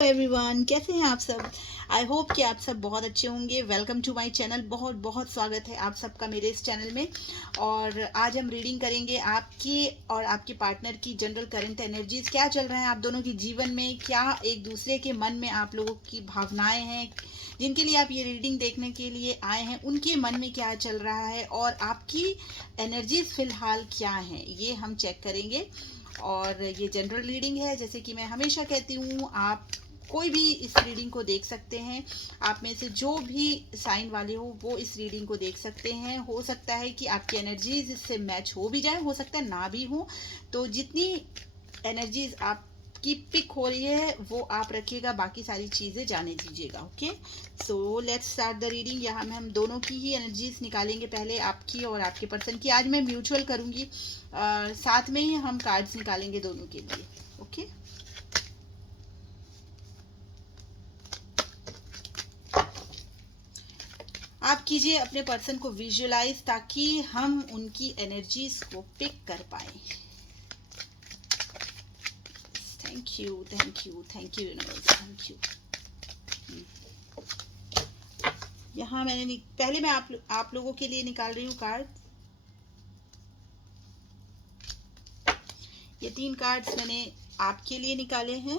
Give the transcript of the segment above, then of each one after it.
Everyone, कैसे हैं आप सब। आई होप कि आप सब बहुत अच्छे होंगे। Welcome to my channel. बहुत बहुत स्वागत है आप सबका मेरे इस चैनल में। और आज हम रीडिंग करेंगे आपकी और आपके पार्टनर की जनरल करंट एनर्जीज। क्या चल रहा है आप दोनों के जीवन में, क्या एक दूसरे के मन में आप लोगों की भावनाएं हैं, जिनके लिए आप ये रीडिंग देखने के लिए आए हैं, उनके मन में क्या चल रहा है और आपकी एनर्जीज फिलहाल क्या हैं, ये हम चेक करेंगे। और ये जनरल रीडिंग है, जैसे कि मैं हमेशा कहती हूँ, आप कोई भी इस रीडिंग को देख सकते हैं। आप में से जो भी साइन वाले हो वो इस रीडिंग को देख सकते हैं। हो सकता है कि आपकी एनर्जीज इससे मैच हो भी जाए, हो सकता है ना भी हो। तो जितनी एनर्जीज आपकी पिक हो रही है वो आप रखिएगा, बाकी सारी चीज़ें जाने दीजिएगा। Okay, so let's start the reading. यहाँ में हम दोनों की ही एनर्जीज निकालेंगे, पहले आपकी और आपके पर्सन की। आज मैं म्यूचुअल करूँगी, साथ में ही हम कार्ड्स निकालेंगे दोनों के लिए। ओके, आप कीजिए अपने पर्सन को विजुअलाइज, ताकि हम उनकी एनर्जीज को पिक कर पाए। Thank you, thank you, thank you universe, thank you. यहाँ मैंने पहले मैं आप लोगों के लिए निकाल रही हूँ कार्ड। ये 3 कार्ड्स मैंने आपके लिए निकाले हैं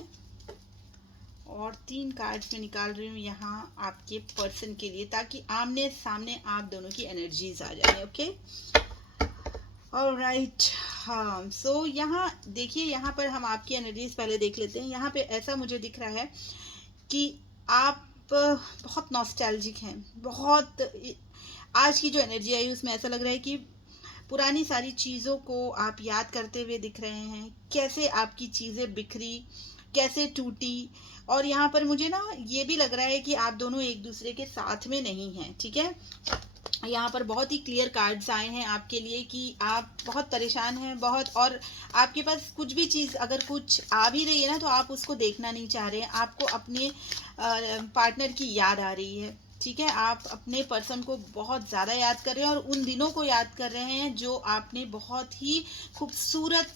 और 3 कार्ड्स में निकाल रही हूँ यहाँ आपके पर्सन के लिए, ताकि आमने सामने आप दोनों की एनर्जीज आ जाए। Okay, alright. हाँ, सो यहाँ देखिए, यहाँ पर हम आपकी एनर्जीज पहले देख लेते हैं। यहाँ पे ऐसा मुझे दिख रहा है कि आप बहुत नॉस्टैल्जिक हैं। बहुत आज की जो एनर्जी आई उसमें ऐसा लग रहा है कि पुरानी सारी चीज़ों को आप याद करते हुए दिख रहे हैं, कैसे आपकी चीज़ें बिखरी, कैसे टूटी। और यहाँ पर मुझे ना ये भी लग रहा है कि आप दोनों एक दूसरे के साथ में नहीं हैं। ठीक है, यहाँ पर बहुत ही क्लियर कार्ड्स आए हैं आपके लिए कि आप बहुत परेशान हैं, बहुत। और आपके पास कुछ भी चीज़ अगर कुछ आ भी रही है ना, तो आप उसको देखना नहीं चाह रहे हैं। आपको अपने पार्टनर की याद आ रही है। ठीक है, आप अपने पर्सन को बहुत ज़्यादा याद कर रहे हैं और उन दिनों को याद कर रहे हैं जो आपने बहुत ही खूबसूरत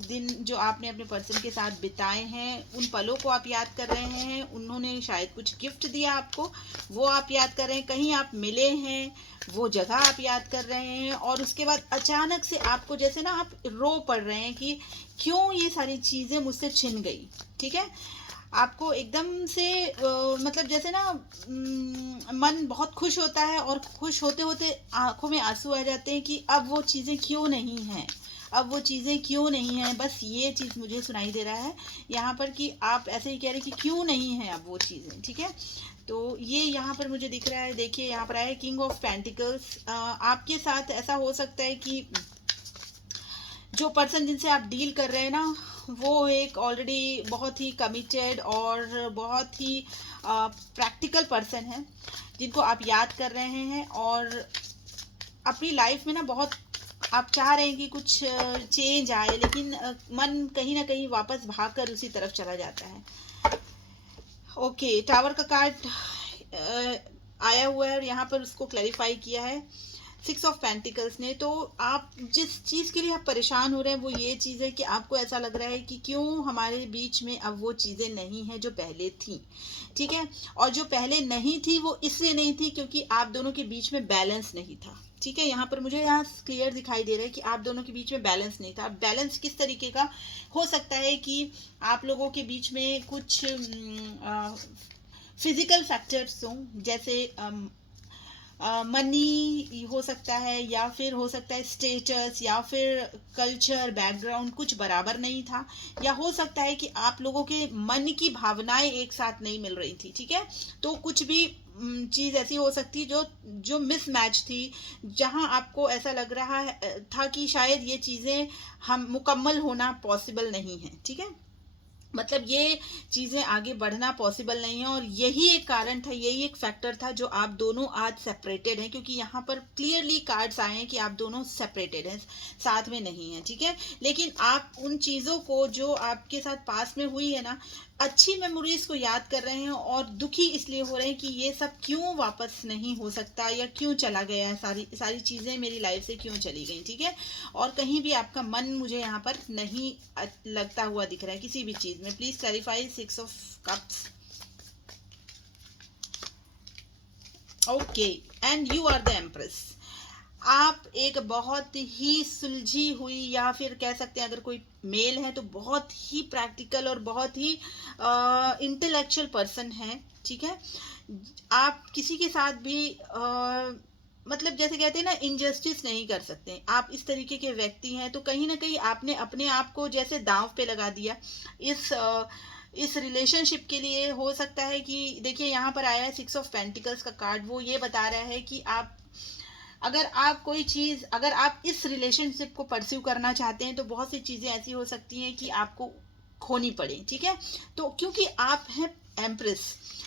दिन जो आपने अपने पर्सन के साथ बिताए हैं। उन पलों को आप याद कर रहे हैं। उन्होंने शायद कुछ गिफ्ट दिया आपको, वो आप याद कर रहे हैं। कहीं आप मिले हैं, वो जगह आप याद कर रहे हैं। और उसके बाद अचानक से आपको जैसे ना आप रो पड़ रहे हैं कि क्यों ये सारी चीज़ें मुझसे छिन गई। ठीक है, आपको एकदम से मतलब जैसे ना मन बहुत खुश होता है और खुश होते होते आंखों में आंसू आ जाते हैं कि अब वो चीज़ें क्यों नहीं हैं, अब वो चीज़ें क्यों नहीं हैं। बस ये चीज़ मुझे सुनाई दे रहा है यहाँ पर कि आप ऐसे ही कह रहे हैं कि क्यों नहीं है अब वो चीज़ें। ठीक है, तो ये यहाँ पर मुझे दिख रहा है। देखिए, यहाँ पर आया किंग ऑफ पेंटिकल्स। आपके साथ ऐसा हो सकता है कि जो पर्सन जिनसे आप डील कर रहे हैं ना, वो एक ऑलरेडी बहुत ही कमिटेड और बहुत ही प्रैक्टिकल पर्सन है, जिनको आप याद कर रहे हैं। और अपनी लाइफ में ना बहुत आप चाह रहे हैं कि कुछ चेंज आए, लेकिन मन कहीं ना कहीं वापस भागकर उसी तरफ चला जाता है। ओके, टावर का कार्ड आया हुआ है और यहाँ पर उसको क्लैरिफाई किया है 6 ऑफ पेंटिकल्स ने। तो आप जिस चीज़ के लिए आप परेशान हो रहे हैं वो ये चीज़ है कि आपको ऐसा लग रहा है कि क्यों हमारे बीच में अब वो चीज़ें नहीं हैं जो पहले थी। ठीक है, और जो पहले नहीं थी वो इसलिए नहीं थी क्योंकि आप दोनों के बीच में बैलेंस नहीं था। ठीक है, यहाँ पर मुझे यहाँ क्लियर दिखाई दे रहा है कि आप दोनों के बीच में बैलेंस नहीं था। बैलेंस किस तरीके का हो सकता है कि आप लोगों के बीच में कुछ फिजिकल फैक्टर्स हों, जैसे मनी हो सकता है, या फिर हो सकता है स्टेटस, या फिर कल्चर बैकग्राउंड कुछ बराबर नहीं था, या हो सकता है कि आप लोगों के मन की भावनाएं एक साथ नहीं मिल रही थी। ठीक है, तो कुछ भी चीज़ ऐसी हो सकती जो जो मिसमैच थी, जहां आपको ऐसा लग रहा है था कि शायद ये चीज़ें हम मुकम्मल होना पॉसिबल नहीं है। ठीक है, मतलब ये चीज़ें आगे बढ़ना पॉसिबल नहीं है। और यही एक कारण था, यही एक फैक्टर था जो आप दोनों आज सेपरेटेड हैं, क्योंकि यहाँ पर क्लियरली कार्ड्स आए हैं कि आप दोनों सेपरेटेड हैं, साथ में नहीं हैं। ठीक है, लेकिन आप उन चीज़ों को जो आपके साथ पास में हुई है ना, अच्छी मेमोरीज को याद कर रहे हैं और दुखी इसलिए हो रहे हैं कि ये सब क्यों वापस नहीं हो सकता या क्यों चला गया है, सारी सारी चीज़ें मेरी लाइफ से क्यों चली गई, ठीक है। और कहीं भी आपका मन मुझे यहाँ पर नहीं लगता हुआ दिख रहा है किसी भी चीज़ में। Please clarify 6 of cups. Okay, and you are the empress. आप एक बहुत ही सुलझी हुई, या फिर कह सकते हैं अगर कोई मेल है तो बहुत ही प्रैक्टिकल और बहुत ही इंटेलेक्चुअल पर्सन है, ठीक है। आप किसी के साथ भी मतलब जैसे कहते हैं ना, इनजस्टिस नहीं कर सकते। आप इस तरीके के व्यक्ति हैं, तो कहीं ना कहीं आपने अपने आप को जैसे दांव पे लगा दिया इस रिलेशनशिप के लिए। हो सकता है कि देखिए यहाँ पर आया है 6 ऑफ पेंटिकल्स का कार्ड, वो ये बता रहा है कि आप अगर आप इस रिलेशनशिप को परस्यू करना चाहते हैं तो बहुत सी चीज़ें ऐसी हो सकती हैं कि आपको खोनी पड़े, ठीक है। तो क्योंकि आप हैं एम्प्रेस,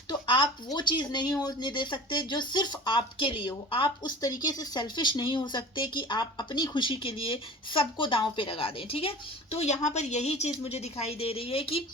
तो आप वो चीज़ नहीं होने दे सकते जो सिर्फ आपके लिए हो। आप उस तरीके से सेल्फिश नहीं हो सकते कि आप अपनी खुशी के लिए सबको दांव पे लगा दें, ठीक है। तो यहाँ पर यही चीज़ मुझे दिखाई दे रही है कि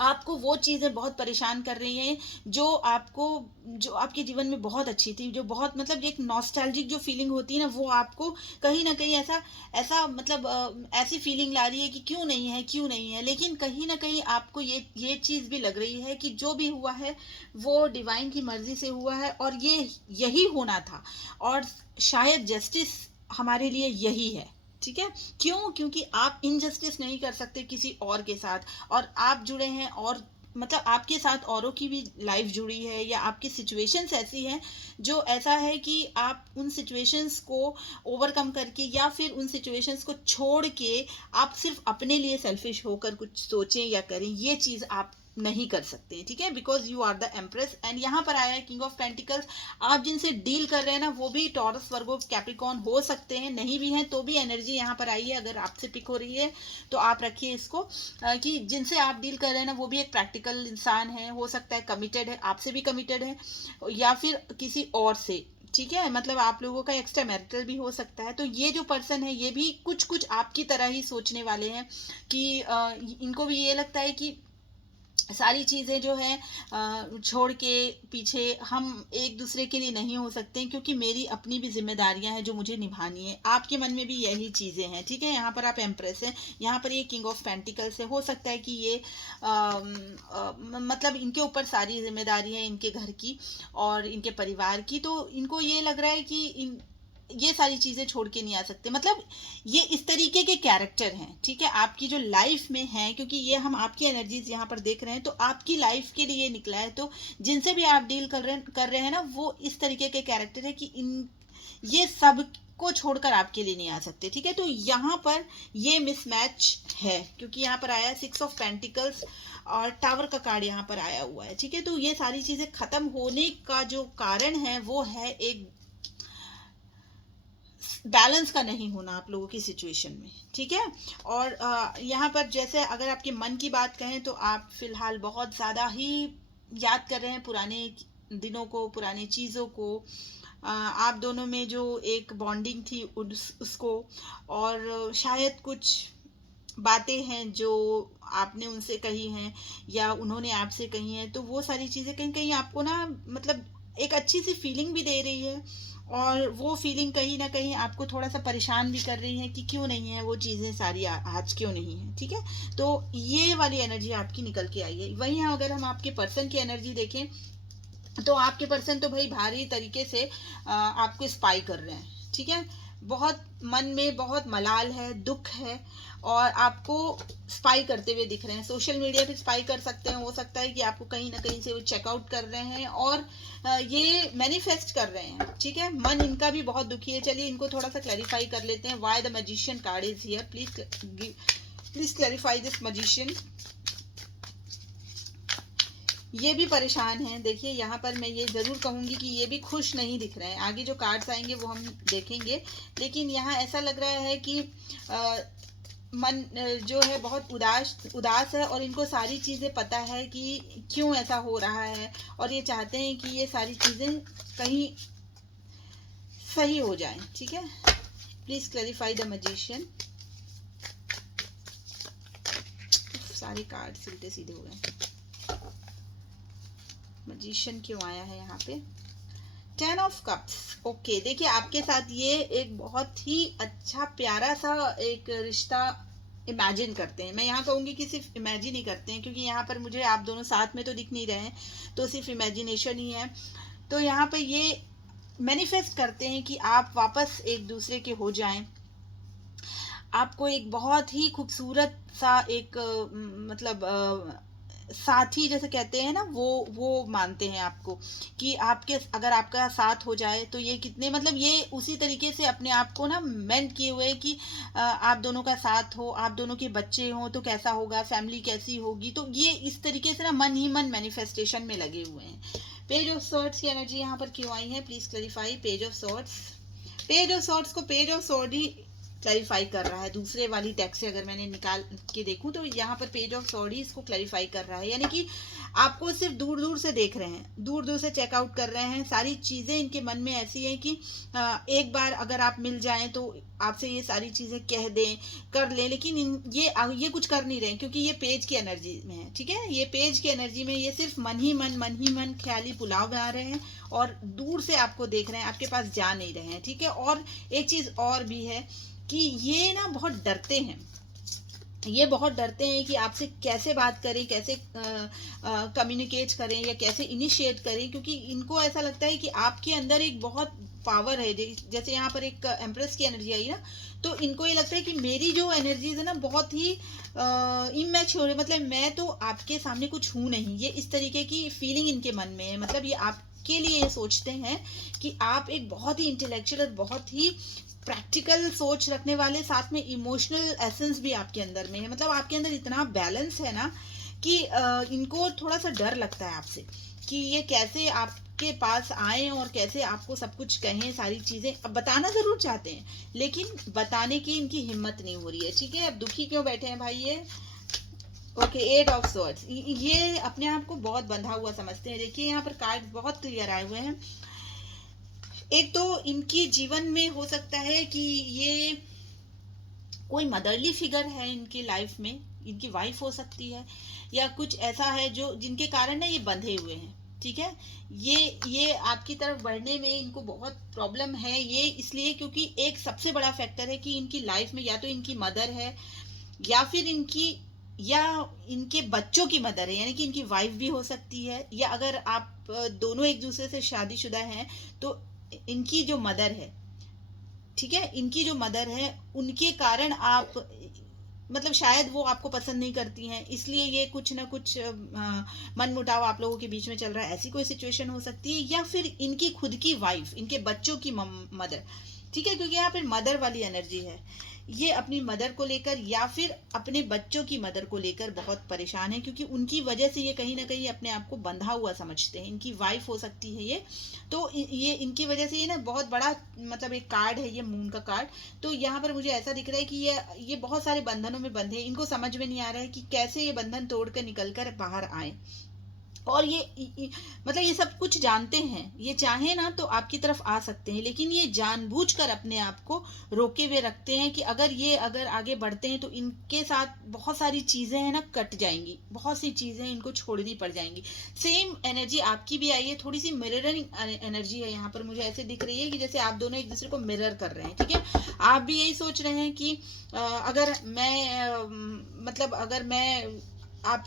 आपको वो चीज़ें बहुत परेशान कर रही हैं जो आपके जीवन में बहुत अच्छी थी, जो बहुत मतलब एक नॉस्टैल्जिक जो फीलिंग होती है ना, वो आपको कहीं ना कहीं ऐसा ऐसा मतलब ऐसी फीलिंग ला रही है कि क्यों नहीं है, क्यों नहीं है। लेकिन कहीं ना कहीं आपको ये चीज़ भी लग रही है कि जो भी हुआ है वो डिवाइन की मर्जी से हुआ है और ये यही होना था, और शायद जस्टिस हमारे लिए यही है, ठीक है। क्यों? क्योंकि आप इनजस्टिस नहीं कर सकते किसी और के साथ, और आप जुड़े हैं, और मतलब आपके साथ औरों की भी लाइफ जुड़ी है, या आपकी सिचुएशंस ऐसी हैं जो ऐसा है कि आप उन सिचुएशंस को ओवरकम करके या फिर उन सिचुएशंस को छोड़ के आप सिर्फ अपने लिए सेल्फिश होकर कुछ सोचें या करें, ये चीज़ आप नहीं कर सकते, ठीक है, because you are the empress. And यहाँ पर आया है किंग ऑफ पेंटिकल्स। आप जिनसे डील कर रहे हैं ना, वो भी टॉरस, वर्गो, कैप्रिकॉर्न हो सकते हैं, नहीं भी हैं तो भी एनर्जी यहाँ पर आई है। अगर आपसे पिक हो रही है तो आप रखिए इसको कि जिनसे आप डील कर रहे हैं ना, वो भी एक प्रैक्टिकल इंसान है, हो सकता है कमिटेड है, आपसे भी कमिटेड है, या फिर किसी और से, ठीक है। मतलब आप लोगों का एक्स्ट्रा मैरिटल भी हो सकता है। तो ये जो पर्सन है ये भी कुछ कुछ आपकी तरह ही सोचने वाले हैं कि इनको भी ये लगता है कि सारी चीज़ें जो है छोड़ के पीछे हम एक दूसरे के लिए नहीं हो सकते, क्योंकि मेरी अपनी भी जिम्मेदारियां हैं जो मुझे निभानी है। आपके मन में भी यही चीज़ें हैं, ठीक है। यहाँ पर आप एम्प्रेस हैं, यहाँ पर ये किंग ऑफ पेंटिकल्स है। हो सकता है कि ये मतलब इनके ऊपर सारी जिम्मेदारी है इनके घर की और इनके परिवार की, तो इनको ये लग रहा है कि ये सारी चीज़ें छोड़ के नहीं आ सकते। मतलब ये इस तरीके के कैरेक्टर हैं, ठीक है, आपकी जो लाइफ में हैं, क्योंकि ये हम आपकी एनर्जीज यहाँ पर देख रहे हैं, तो आपकी लाइफ के लिए निकला है। तो जिनसे भी आप डील कर रहे हैं ना, वो इस तरीके के कैरेक्टर है कि ये सब को छोड़कर आपके लिए नहीं आ सकते, ठीक है। तो यहाँ पर ये मिसमैच है, क्योंकि यहाँ पर आया 6 ऑफ पेंटिकल्स और टावर का कार्ड यहाँ पर आया हुआ है, ठीक है। तो ये सारी चीज़ें खत्म होने का जो कारण है वो है एक बैलेंस का नहीं होना आप लोगों की सिचुएशन में, ठीक है। और यहाँ पर जैसे अगर आपके मन की बात कहें तो आप फिलहाल बहुत ज़्यादा ही याद कर रहे हैं पुराने दिनों को, पुरानी चीज़ों को, आप दोनों में जो एक बॉन्डिंग थी उसको, और शायद कुछ बातें हैं जो आपने उनसे कही हैं या उन्होंने आपसे कही हैं, तो वो सारी चीज़ें कहीं कहीं आपको ना मतलब एक अच्छी सी फीलिंग भी दे रही है, और वो फीलिंग कहीं ना कहीं आपको थोड़ा सा परेशान भी कर रही है कि क्यों नहीं है वो चीज़ें सारी आज क्यों नहीं है, ठीक है। तो ये वाली एनर्जी आपकी निकल के आई है। वहीं अगर हम आपके पर्सन की एनर्जी देखें तो आपके पर्सन तो भाई भारी तरीके से आपको स्पाई कर रहे हैं, ठीक है। बहुत मन में बहुत मलाल है, दुख है, और आपको स्पाई करते हुए दिख रहे हैं। सोशल मीडिया पे स्पाई कर सकते हैं, हो सकता है कि आपको कहीं ना कहीं से वो चेकआउट कर रहे हैं और ये मैनिफेस्ट कर रहे हैं, ठीक है। मन इनका भी बहुत दुखी है। चलिए इनको थोड़ा सा क्लैरिफाई कर लेते हैं। Why the magician card is here, please clarify this magician. ये भी परेशान हैं। देखिए यहाँ पर मैं ये ज़रूर कहूँगी कि ये भी खुश नहीं दिख रहे हैं। आगे जो कार्ड्स आएंगे वो हम देखेंगे, लेकिन यहाँ ऐसा लग रहा है कि मन जो है बहुत उदास है, और इनको सारी चीज़ें पता है कि क्यों ऐसा हो रहा है, और ये चाहते हैं कि ये सारी चीज़ें कहीं सही हो जाएं, ठीक है। Please clarify the magician. सारे कार्ड उल्टे सीधे हो गए। मैजिशियन क्यों आया है यहाँ पे? 10 ऑफ कप्स। ओके, देखिए आपके साथ ये एक बहुत ही अच्छा प्यारा सा एक रिश्ता इमेजिन करते हैं। मैं यहाँ कहूँगी कि सिर्फ इमेजिन ही करते हैं, क्योंकि यहाँ पर मुझे आप दोनों साथ में तो दिख नहीं रहे हैं, तो सिर्फ इमेजिनेशन ही है। तो यहाँ पर ये मैनिफेस्ट करते हैं कि आप वापस एक दूसरे के हो जाएं। आपको एक बहुत ही खूबसूरत सा एक मतलब साथी जैसे कहते हैं ना, वो मानते हैं आपको, कि आपके अगर आपका साथ हो जाए तो ये कितने मतलब ये उसी तरीके से अपने आप को ना मेंट किए हुए कि आप दोनों का साथ हो, आप दोनों के बच्चे हों तो कैसा होगा, फैमिली कैसी होगी। तो ये इस तरीके से ना मन ही मन मैनिफेस्टेशन में लगे हुए हैं। पेज ऑफ सॉर्ड्स की एनर्जी यहाँ पर क्यों आई है, please clarify. Page of swords, page of swords को पेज ऑफ सॉर्ड ही क्लैरिफाई कर रहा है। दूसरे वाली टेक्स्ट से अगर मैंने निकाल के देखूं तो यहाँ पर पेज ऑफ सॉर्ड ही इसको क्लैरिफाई कर रहा है, यानी कि आपको सिर्फ दूर दूर से देख रहे हैं, दूर दूर से चेकआउट कर रहे हैं। सारी चीज़ें इनके मन में ऐसी हैं कि एक बार अगर आप मिल जाएं तो आपसे ये सारी चीज़ें कह दें, कर लें, लेकिन ये कुछ कर नहीं रहे, क्योंकि ये पेज की एनर्जी में है। ठीक है, ये पेज की एनर्जी में ये सिर्फ मन ही मन ख्याली पुलाव बना रहे हैं और दूर से आपको देख रहे हैं, आपके पास जा नहीं रहे हैं। ठीक है, और एक चीज़ और भी है कि ये ना बहुत डरते हैं, ये बहुत डरते हैं कि आपसे कैसे बात करें, कैसे कम्युनिकेट करें या कैसे इनिशिएट करें, क्योंकि इनको ऐसा लगता है कि आपके अंदर एक बहुत पावर है। जैसे यहाँ पर एक एम्प्रेस की एनर्जी आई ना, तो इनको ये लगता है कि मेरी जो एनर्जीज है ना बहुत ही इमेच्योर है, मतलब मैं तो आपके सामने कुछ हूँ नहीं, ये इस तरीके की फीलिंग इनके मन में है। मतलब ये आपके लिए ये सोचते हैं कि आप एक बहुत ही इंटेलेक्चुअल और बहुत ही प्रैक्टिकल सोच रखने वाले, साथ में इमोशनल एसेंस भी आपके अंदर में है। मतलब आपके अंदर इतना बैलेंस है ना कि इनको थोड़ा सा डर लगता है आपसे, कि ये कैसे आपके पास आए और कैसे आपको सब कुछ कहें, सारी चीज़ें। अब बताना ज़रूर चाहते हैं, लेकिन बताने की इनकी हिम्मत नहीं हो रही है। ठीक है, अब दुखी क्यों बैठे हैं भाई ये? ओके, 8 ऑफ सॉर्ड्स, ये अपने आप को बहुत बंधा हुआ समझते हैं। देखिए यहाँ पर कार्ड बहुत क्लियर आए हुए हैं। एक तो इनकी जीवन में हो सकता है कि ये कोई मदरली फिगर है इनकी लाइफ में, इनकी वाइफ हो सकती है, या कुछ ऐसा है जो जिनके कारण ना ये बंधे हुए हैं। ठीक है, ये आपकी तरफ बढ़ने में इनको बहुत प्रॉब्लम है। ये इसलिए क्योंकि एक सबसे बड़ा फैक्टर है कि इनकी लाइफ में या तो इनकी मदर है, या फिर इनके बच्चों की मदर है, यानी कि इनकी वाइफ भी हो सकती है, या अगर आप दोनों एक दूसरे से शादीशुदा हैं तो इनकी जो मदर है, ठीक है, इनकी जो मदर है उनके कारण आप मतलब शायद वो आपको पसंद नहीं करती हैं, इसलिए ये कुछ ना कुछ मन मुटाव आप लोगों के बीच में चल रहा है, ऐसी कोई सिचुएशन हो सकती है। या फिर इनकी खुद की वाइफ, इनके बच्चों की मदर। ठीक है, क्योंकि यहाँ पर मदर वाली एनर्जी है, ये अपनी मदर को लेकर या फिर अपने बच्चों की मदर को लेकर बहुत परेशान है, क्योंकि उनकी वजह से ये कहीं ना कहीं अपने आप को बंधा हुआ समझते हैं। इनकी वाइफ हो सकती है ये, तो ये इनकी वजह से ये ना बहुत बड़ा मतलब एक कार्ड है ये मून का कार्ड। तो यहाँ पर मुझे ऐसा दिख रहा है कि ये बहुत सारे बंधनों में बंधे हैं, इनको समझ में नहीं आ रहा है कि कैसे ये बंधन तोड़कर निकल कर बाहर आए। और ये मतलब ये सब कुछ जानते हैं, ये चाहे ना तो आपकी तरफ आ सकते हैं, लेकिन ये जानबूझकर अपने आप को रोके हुए रखते हैं कि अगर आगे बढ़ते हैं तो इनके साथ बहुत सारी चीज़ें हैं ना कट जाएंगी, बहुत सी चीज़ें इनको छोड़नी पड़ जाएंगी। सेम एनर्जी आपकी भी आई है, थोड़ी सी मिररिंग एनर्जी है यहाँ पर, मुझे ऐसे दिख रही है कि जैसे आप दोनों एक दूसरे को मिरर कर रहे हैं। ठीक है, आप भी यही सोच रहे हैं कि अगर मैं आप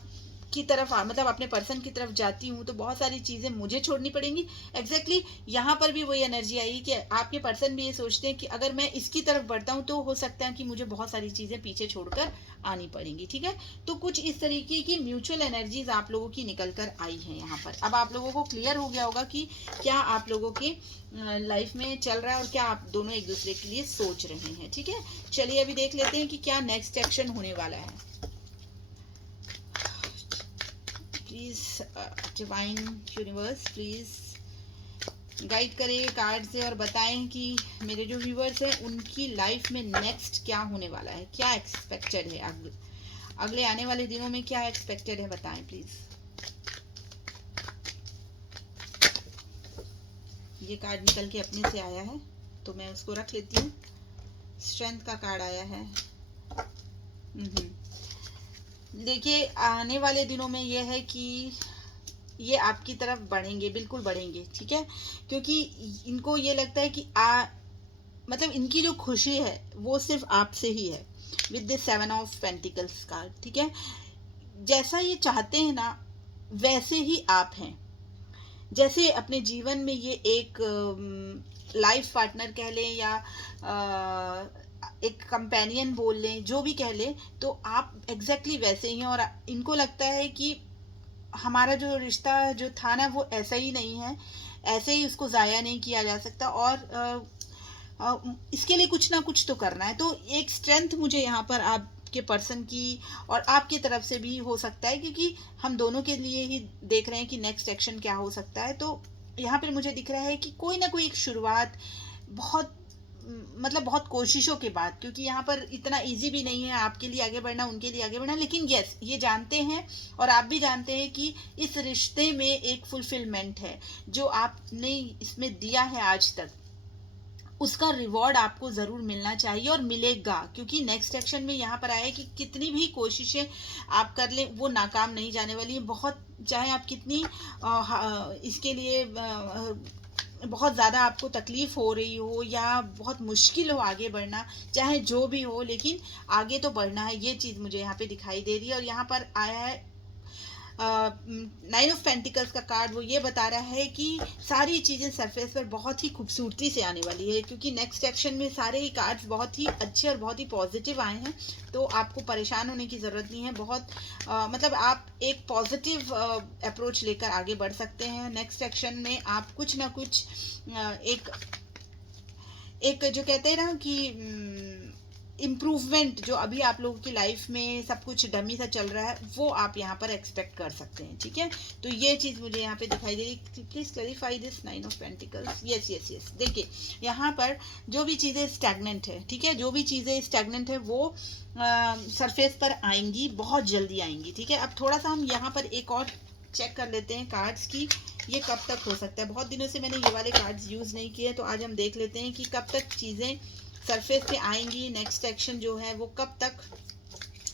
की तरफ मतलब अपने पर्सन की तरफ जाती हूँ तो बहुत सारी चीज़ें मुझे छोड़नी पड़ेंगी। एग्जैक्टली यहाँ पर भी वही एनर्जी आई कि आपके पर्सन भी ये सोचते हैं कि अगर मैं इसकी तरफ बढ़ता हूँ तो हो सकता है कि मुझे बहुत सारी चीज़ें पीछे छोड़कर आनी पड़ेंगी। ठीक है, तो कुछ इस तरीके की म्यूचुअल एनर्जीज आप लोगों की निकल कर आई हैं यहाँ पर। अब आप लोगों को क्लियर हो गया होगा कि क्या आप लोगों की लाइफ में चल रहा है और क्या आप दोनों एक दूसरे के लिए सोच रहे हैं। ठीक है, चलिए अभी देख लेते हैं कि क्या नेक्स्ट एक्शन होने वाला है। Please divine universe please guide करें कार्ड से और बताएं कि मेरे जो व्यूवर्स हैं उनकी लाइफ में नेक्स्ट क्या होने वाला है, क्या एक्सपेक्टेड है, अगले आने वाले दिनों में क्या एक्सपेक्टेड है, बताएं प्लीज। ये कार्ड निकल के अपने से आया है तो मैं उसको रख लेती हूँ। स्ट्रेंथ का कार्ड आया है। देखिए आने वाले दिनों में यह है कि ये आपकी तरफ बढ़ेंगे, बिल्कुल बढ़ेंगे, ठीक है। क्योंकि इनको ये लगता है कि मतलब इनकी जो खुशी है वो सिर्फ आपसे ही है, with the 7 of pentacles card, ठीक है। जैसा ये चाहते हैं ना वैसे ही आप हैं। जैसे अपने जीवन में ये एक लाइफ पार्टनर कह लें या एक कंपेनियन बोल लें, जो भी कह लें, तो आप एग्जैक्टली वैसे ही हैं। और इनको लगता है कि हमारा जो रिश्ता जो था ना वो ऐसा ही नहीं है, ऐसे ही उसको ज़ाया नहीं किया जा सकता, और इसके लिए कुछ ना कुछ तो करना है। तो एक स्ट्रेंथ मुझे यहाँ पर आपके पर्सन की और आपकी तरफ से भी हो सकता है, क्योंकि हम दोनों के लिए ही देख रहे हैं कि नेक्स्ट एक्शन क्या हो सकता है। तो यहाँ पर मुझे दिख रहा है कि कोई ना कोई एक शुरुआत बहुत मतलब बहुत कोशिशों के बाद, क्योंकि यहाँ पर इतना इजी भी नहीं है आपके लिए आगे बढ़ना, उनके लिए आगे बढ़ना, लेकिन यस ये जानते हैं और आप भी जानते हैं कि इस रिश्ते में एक फुलफिलमेंट है। जो आपने इसमें दिया है आज तक, उसका रिवॉर्ड आपको ज़रूर मिलना चाहिए और मिलेगा, क्योंकि नेक्स्ट एक्शन में यहाँ पर आया है कि कितनी भी कोशिशें आप कर लें वो नाकाम नहीं जाने वाली है। बहुत चाहे आप कितनी इसके लिए बहुत ज़्यादा आपको तकलीफ़ हो रही हो या बहुत मुश्किल हो आगे बढ़ना, चाहे जो भी हो, लेकिन आगे तो बढ़ना है, ये चीज़ मुझे यहाँ पे दिखाई दे रही है। और यहाँ पर आया है 9 ऑफ पेंटिकल्स का कार्ड। वो ये बता रहा है कि सारी चीज़ें सरफेस पर बहुत ही खूबसूरती से आने वाली है, क्योंकि नेक्स्ट एक्शन में सारे ही कार्ड्स बहुत ही अच्छे और बहुत ही पॉजिटिव आए हैं। तो आपको परेशान होने की ज़रूरत नहीं है। बहुत मतलब आप एक पॉजिटिव अप्रोच लेकर आगे बढ़ सकते हैं। नेक्स्ट एक्शन में आप कुछ ना कुछ एक जो कहते हैं ना कि इम्प्रूवमेंट जो अभी आप लोगों की लाइफ में सब कुछ डमी सा चल रहा है वो आप यहाँ पर एक्सपेक्ट कर सकते हैं, ठीक है। तो ये चीज़ मुझे यहाँ पे दिखाई दे रही। Please clarify this 9 of pentacles. Yes yes yes, देखिए यहाँ पर जो भी चीज़ें स्टैग्नेंट है, ठीक है, जो भी चीज़ें स्टैग्नेंट है वो सरफेस पर आएंगी, बहुत जल्दी आएंगी, ठीक है। अब थोड़ा सा हम यहाँ पर एक और चेक कर लेते हैं कार्ड्स की, ये कब तक हो सकता है। बहुत दिनों से मैंने ये वाले कार्ड्स यूज़ नहीं किए, तो आज हम देख लेते हैं कि कब तक चीज़ें सरफेस पे आएंगी। नेक्स्ट एक्शन जो है वो कब तक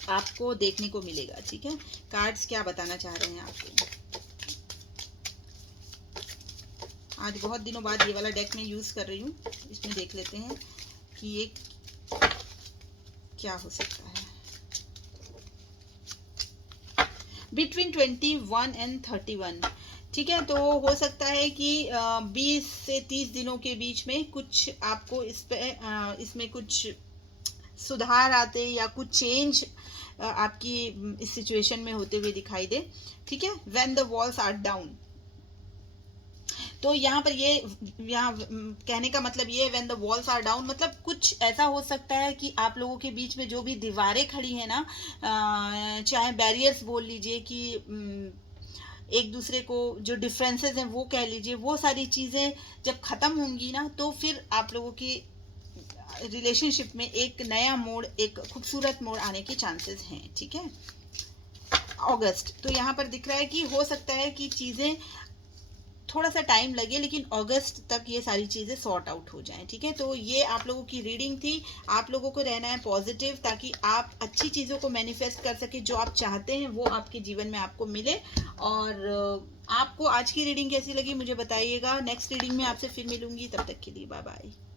आपको देखने को मिलेगा, ठीक है। कार्ड्स क्या बताना चाह रहे हैं आपको। आज बहुत दिनों बाद ये वाला डेक मैं यूज़ कर रही हूँ, इसमें देख लेते हैं कि ये क्या हो सकता है। बिटवीन 21 एंड 31, ठीक है। तो हो सकता है कि 20 से 30 दिनों के बीच में कुछ आपको इसमें कुछ सुधार आते या कुछ चेंज आपकी इस सिचुएशन में होते हुए दिखाई दे, ठीक है। When the walls are down, तो यहाँ पर ये यहाँ कहने का मतलब ये है when the walls are down, मतलब कुछ ऐसा हो सकता है कि आप लोगों के बीच में जो भी दीवारें खड़ी हैं ना, चाहे बैरियर्स बोल लीजिए कि एक दूसरे को जो डिफरेंसेस हैं वो कह लीजिए, वो सारी चीज़ें जब ख़त्म होंगी ना तो फिर आप लोगों की रिलेशनशिप में एक नया मोड़, एक खूबसूरत मोड़ आने के चांसेस हैं, ठीक है। अगस्त, तो यहाँ पर दिख रहा है कि हो सकता है कि चीज़ें थोड़ा सा टाइम लगे, लेकिन अगस्त तक ये सारी चीज़ें सॉर्ट आउट हो जाएं, ठीक है। तो ये आप लोगों की रीडिंग थी। आप लोगों को रहना है पॉजिटिव, ताकि आप अच्छी चीज़ों को मैनिफेस्ट कर सके, जो आप चाहते हैं वो आपके जीवन में आपको मिले। और आपको आज की रीडिंग कैसी लगी मुझे बताइएगा। नेक्स्ट रीडिंग में आपसे फिर मिलूंगी, तब तक के लिए बाय बाय।